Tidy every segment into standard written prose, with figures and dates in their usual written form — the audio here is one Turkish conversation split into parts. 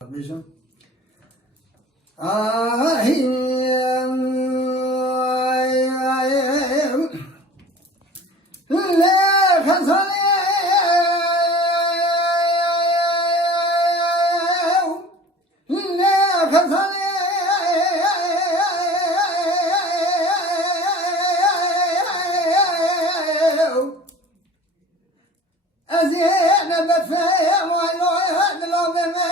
Kardeşim. Ay, ay, ay, le khazale, le khazale, azina bafaya walo hadlo bema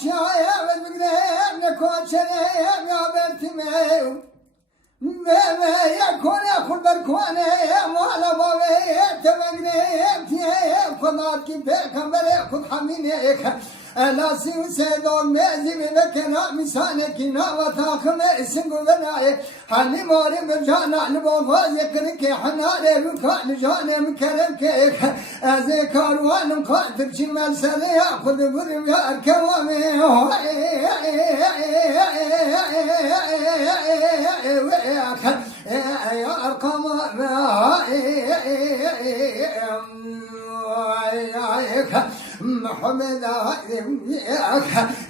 chaya bigre ne kochene ya bertime bema yakone khulbar kone mala bawe tevgne tiye khunat ki peygamber khud hamine ek Lasin sedon mezimi ve kena misane kina ve takıme isim güvenaye hani mori mürcana lübogaz yakını ki hanare mükani canem kerem ki eze karvanım kadir çimel sene ya kudu burim ya erkevami ya arkama Muhammed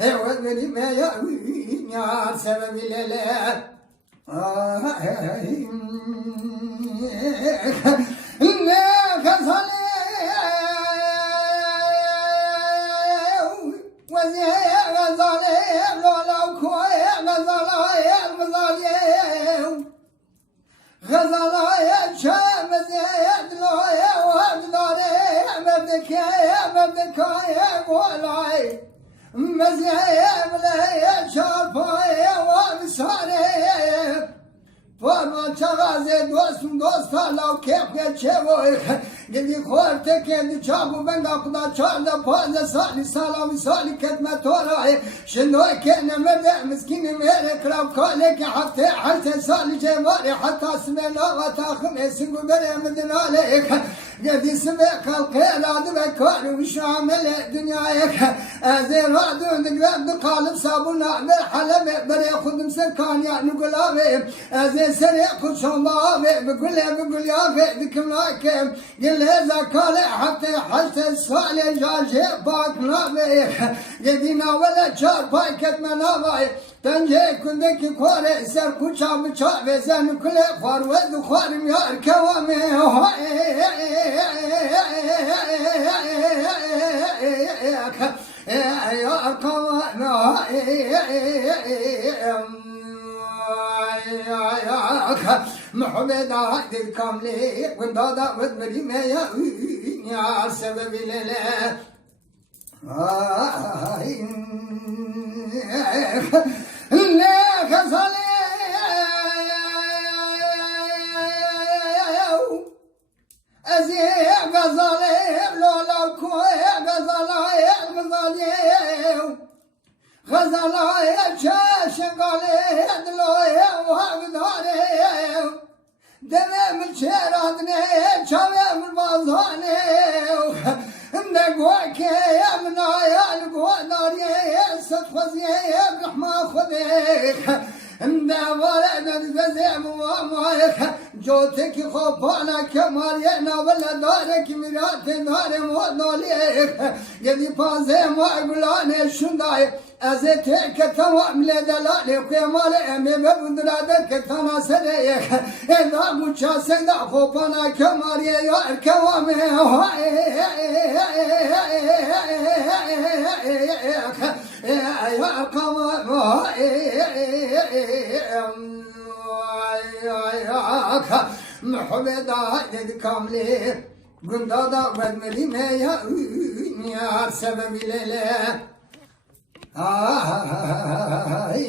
Evedeli meya sebebiyle ne kazale vaziye gazale lola koye gazale gazale gazale çemeze loye vadare merdekaya golay mezeye çarpaya varsare Forma çagaze dostlarla kefke çevoy Gidi korte kendi çabu ben kapıda çarda paze sali salam sali ketme toray Şimdi o kendime de miskinim vere krav kale ki hatta sali cevari hatta smela ve takım esin güberemedin aleyk Gidi sime kalk heladı ve karım şamele dünyaya Ezera döndük ve kalıp sabuna merhale bere kudum sen kanya nugulave Ezera seni kuşama ve bugül ya ve dikimlake Gille zakale hatta sale jaje bakna ve Yedina vele çarpay ketmena vay Tence kundaki kore ser kuça bıça ve sen kule var ve dukharim yar kevame ya kavana Muhammed Adil Kamli Gundada Vedmeri Meya Yar sebebiyle Ne kazale Aziye gazale Lola koye gazale gazale Gazalaya çeşengale edloya vagdare Devemil çeradne çavemil bazane Ne goke yemna yal godariye satfaziye rahma khudek Ne varedet vezem ve maik Jote ki khopana kemariye navle dare ki mirate dare modaliyek Yedi paze magulane şunday Azete ke tamam le dalale kemale eme ve bundrade ke tanasere Eda muça senda khopana kemariye yar kevame Ya kavama Muhammed Adil Kamli Gundada Vedmeli Meya Yar sebebiyle Ay